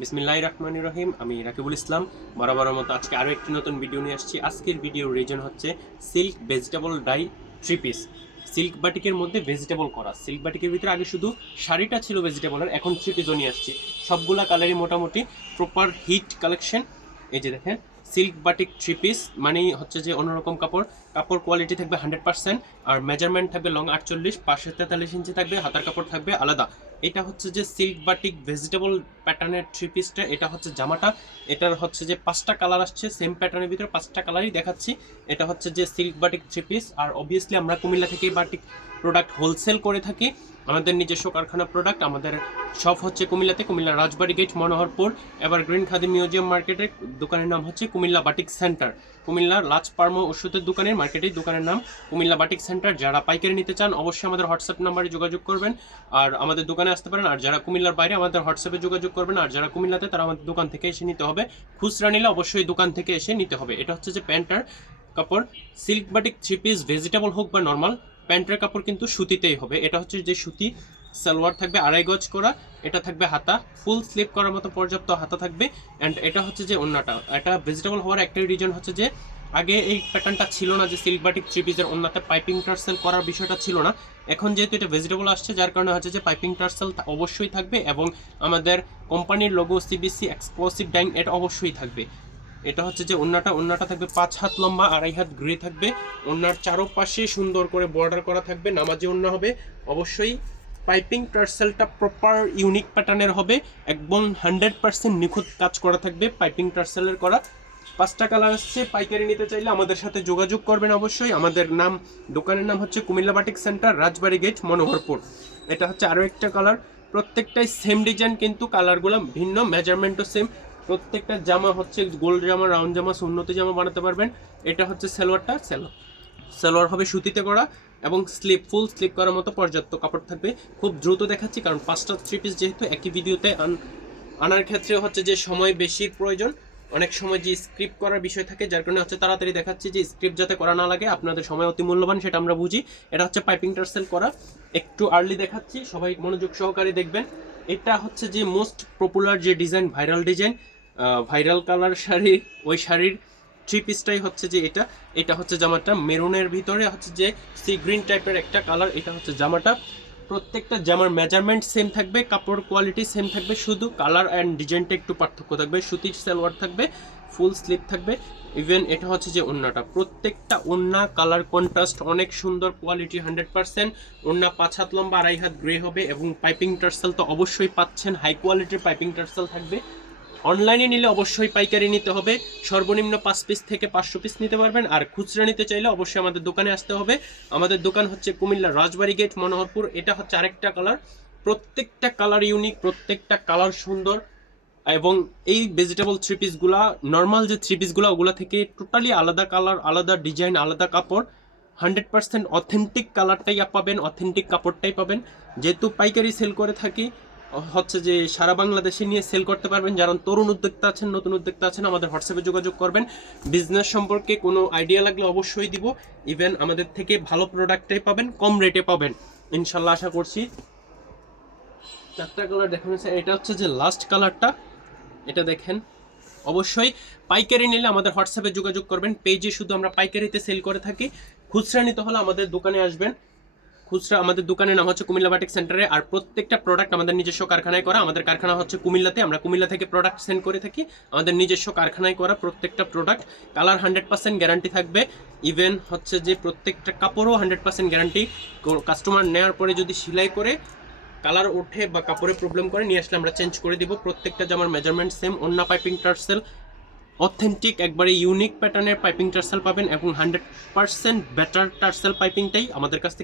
বিসমিল্লাহ রহমান রহিম, আমি রাকিবুল ইসলাম। বরাবর মতো আজকে আরও একটি নতুন ভিডিও নিয়ে আসছি। আজকের ভিডিওর রিজন হচ্ছে silk vegetable dye three piece. Silk বাটিকের মধ্যে ভেজিটেবল করা। সিল্ক বাটিকের ভিতরে আগে শুধু শাড়িটা ছিল ভেজিটেবলের, এখন থ্রি পিসও নিয়ে আসছি। সবগুলা কালারই মোটামুটি প্রপার হিট কালেকশন এই যে দেখেন, সিল্ক বাটিক থ্রি পিস মানে হচ্ছে যে অন্যরকম কাপড়। কাপড় কোয়ালিটি থাকবে হান্ড্রেড পার্সেন্ট আর মেজারমেন্ট থাকবে লং আটচল্লিশ, পাশে তেতাল্লিশ ইঞ্চি থাকবে, হাতার কাপড় থাকবে আলাদা। এটা হচ্ছে যে সিল্ক বাটিক ভেজিটেবল প্যাটার্নের থ্রি পিসটা এটা হচ্ছে জামাটা। এটার হচ্ছে যে পাঁচটা কালার আসছে সেম প্যাটার্নের ভিতরে পাঁচটা কালারই দেখাচ্ছি। এটা হচ্ছে যে সিল্ক বাটিক থ্রি পিস আর অবভিয়াসলি আমরা কুমিল্লা থেকে বাটিক প্রোডাক্ট হোলসেল করে থাকি। আমাদের নিজস্ব কারখানা প্রোডাক্ট আমাদের সব হচ্ছে কুমিল্লাতে কুমিল্লা রাজবাড়ি গেট মনোহরপুর এবার গ্রিন খাদি মিউজিয়াম মার্কেটের দোকানের নাম হচ্ছে কুমিল্লা বাটিক সেন্টার কুমিল্লা লাজ পার্ম ওষুধের দোকানের মার্কেটের দোকানের নাম কুমিল্লা বাটিক সেন্টার। যারা পাইকারি নিতে চান, অবশ্যই আমাদের হোয়াটসঅ্যাপ নাম্বারে যোগাযোগ করবেন। আর আমাদের দোকানে আসতে পারেন, আর যারা কুমিল্লার বাইরে আমাদের হোয়াটসঅ্যাপে যোগাযোগ করবেন, আর যারা কুমিল্লাতে, তারা আমাদের দোকান থেকে এসে নিতে হবে। খুচরা নিলে অবশ্যই দোকান থেকে এসে নিতে হবে। এটা হচ্ছে যে প্যান্টার কাপড়। Silk batik three piece, vegetable হোক বা নর্মাল, প্যান্টের কাপড় কিন্তু সুতিতেই হবে। এটা হচ্ছে যে সুতি সালোয়ার থাকবে আড়াই গজ করা, এটা থাকবে হাতা ফুল স্লিপ করার মতো পর্যাপ্ত হাতা থাকবে অ্যান্ড এটা হচ্ছে যে অন্যটা এটা ভেজিটেবল হওয়ার একটাই রিজন হচ্ছে যে, আগে এই প্যাটার্নটা ছিল না যে সিল্ক বাটিক থ্রি পিসের অন্যতে পাইপিং টার্সেল করার বিষয়টা ছিল না। এখন যেহেতু এটা ভেজিটেবল আসছে, যার কারণে হচ্ছে যে পাইপিং টার্সেল অবশ্যই থাকবে এবং আমাদের কোম্পানির লোগো সিবিসি এক্সক্লুসিভ ডাইং এটা অবশ্যই থাকবে। এটা হচ্ছে যে ওন্নাটা ওন্নাটা থাকবে পাঁচ হাত লম্বা, আড়াই হাত গ্রে থাকবে। ওন্নার চারোপাশে সুন্দর করে বর্ডার করা থাকবে, নামাজি ওন্না হবে। অবশ্যই পাইপিং টার্সেলটা প্রপার ইউনিক প্যাটার্নের হবে। একদম হান্ড্রেড পার্সেন্ট নিখুঁত কাজ করা থাকবে পাইপিং টার্সেলের করা। পাঁচটা কালার আসছে, পাইকারি নিতে চাইলে আমাদের সাথে যোগাযোগ করবেন অবশ্যই। আমাদের নাম, দোকানের নাম হচ্ছে Comilla batik centre, Rajbari gate, Monoharpur. এটা হচ্ছে আরও একটা কালার প্রত্যেকটাই সেম ডিজাইন কিন্তু কালারগুলো ভিন্ন মেজারমেন্টও সেম প্রত্যেকটা জামা হচ্ছে গোল্ড জামা রাউন্ড জামা, সুন্নতি জামা বানাতে পারবেন। এটা হচ্ছে সালোয়ারটা, সালোয়ার। সালোয়ার হবে সুতিতে করা। এবং স্লিপ ফুল স্লিপ করার মতো পর্যাপ্ত কাপড় থাকবে। খুব দ্রুত দেখাচ্ছি, কারণ পাঁচটা থ্রি পিস যেহেতু একই ভিডিওতে আন- আনার ক্ষেত্রে হচ্ছে যে সময় বেশি প্রয়োজন। অনেক সময় যে স্ক্রিপ্ট করার বিষয় থাকে, যার কারণে হচ্ছে তাড়াতাড়ি দেখাচ্ছি যে স্ক্রিপ্ট যাতে করা না লাগে, আপনাদের সময় অতি মূল্যবান, সেটা আমরা বুঝি। এটা হচ্ছে পাইপিং টার্সেল করা। একটু আর্লি দেখাচ্ছি, সবাই মনোযোগ সহকারে দেখবেন। এটা হচ্ছে যে মোস্ট পপুলার যে design viral design viral colour sari, ওই শাড়ির থ্রি পিসটাই হচ্ছে যে এটা এটা হচ্ছে জামাটা। মেরুনের ভিতরে হচ্ছে যে সি গ্রিন টাইপের একটা কালার এটা হচ্ছে জামাটা। প্রত্যেকটা জামার মেজারমেন্ট সেম থাকবে, কাপড় কোয়ালিটি সেম থাকবে, শুধু কালার অ্যান্ড ডিজাইনটা একটু পার্থক্য থাকবে, সুতির সালোয়ার থাকবে ফুল স্লিপ থাকবে ইভেন এটা হচ্ছে যে ওন্নাটা প্রত্যেকটা ওন্না কালার কন্ট্রাস্ট অনেক সুন্দর কোয়ালিটি হান্ড্রেড পার্সেন্ট ওন্না পাঁচ হাত লম্বা, আড়াই হাত গ্রে হবে এবং পাইপিং টার্সেল তো অবশ্যই পাচ্ছেন হাই কোয়ালিটির পাইপিং টার্সেল থাকবে। অনলাইনে নিলে অবশ্যই পাইকারি নিতে হবে। সর্বনিম্ন পাঁচ পিস থেকে পাঁচশো পিস নিতে পারবেন। আর খুচরা নিতে চাইলে অবশ্যই আমাদের দোকানে আসতে হবে। আমাদের দোকান হচ্ছে কুমিল্লা রাজবাড়ি গেট মনোহরপুর। এটা হচ্ছে আরেকটা কালার প্রত্যেকটা কালার ইউনিক প্রত্যেকটা কালার সুন্দর। এবং এই ভেজিটেবল থ্রি পিসগুলা নর্মাল যে থ্রি পিসগুলো ওগুলো থেকে টোটালি আলাদা কালার আলাদা ডিজাইন আলাদা কাপড়। হান্ড্রেড পার্সেন্ট অথেন্টিক কালারটাই পাবেন অথেন্টিক কাপড়টাই পাবেন। যেহেতু পাইকারি সেল করে থাকি হচ্ছে যে সারা বাংলাদেশে নিয়ে সেল করতে পারবেন। যারা তরুণ উদ্যোক্তা আছেন, নতুন উদ্যোক্তা আছেন, আমাদের হোয়াটসঅ্যাপে যোগাযোগ করবেন। বিজনেস সম্পর্কে কোনো আইডিয়া লাগলে অবশ্যই দিব। ইভেন আমাদের থেকে ভালো প্রোডাক্টটাই পাবেন, কম রেটে পাবেন। ইনশাল্লাহ আশা করছি। চারটা কালার দেখানো হচ্ছে এটা হচ্ছে যে লাস্ট কালারটা এটা দেখেন। অবশ্যই পাইকারি নিলে আমাদের হোয়াটসঅ্যাপে যোগাযোগ করবেন। পেজে শুধু আমরা পাইকারিতে সেল করে থাকি। খুচরা নিতে হলে আমাদের দোকানে আসবেন। খুচরা আমাদের দোকানের নাম হচ্ছে কুমিল্লা বাটিক সেন্টারে, আর প্রত্যেকটা প্রোডাক্ট আমাদের নিজস্ব কারখানায় করা। আমাদের কারখানা হচ্ছে কুমিল্লাতে, আমরা কুমিল্লা থেকে প্রোডাক্ট সেন্ড করে থাকি। আমাদের নিজস্ব কারখানায় করা প্রত্যেকটা product colour hundred percent guarantee থাকবে। ইভেন হচ্ছে যে প্রত্যেকটা কাপড়ও হান্ড্রেড পার্সেন্ট গ্যারান্টি কাস্টমার নেওয়ার পরে যদি সেলাই করে কালার ওঠে বা কাপড়ে প্রবলেম করে, নিয়ে আসলে আমরা চেঞ্জ করে দিব। প্রত্যেকটা জামার মেজারমেন্ট সেম অন্য পাইপিং টার্সেল অথেন্টিক একবারে ইউনিক প্যাটার্নের পাইপিং টার্সেল পাবেন এবং হান্ড্রেড পার্সেন্ট বেটার টার্সেল পাইপিংটাই আমাদের কাছ থেকে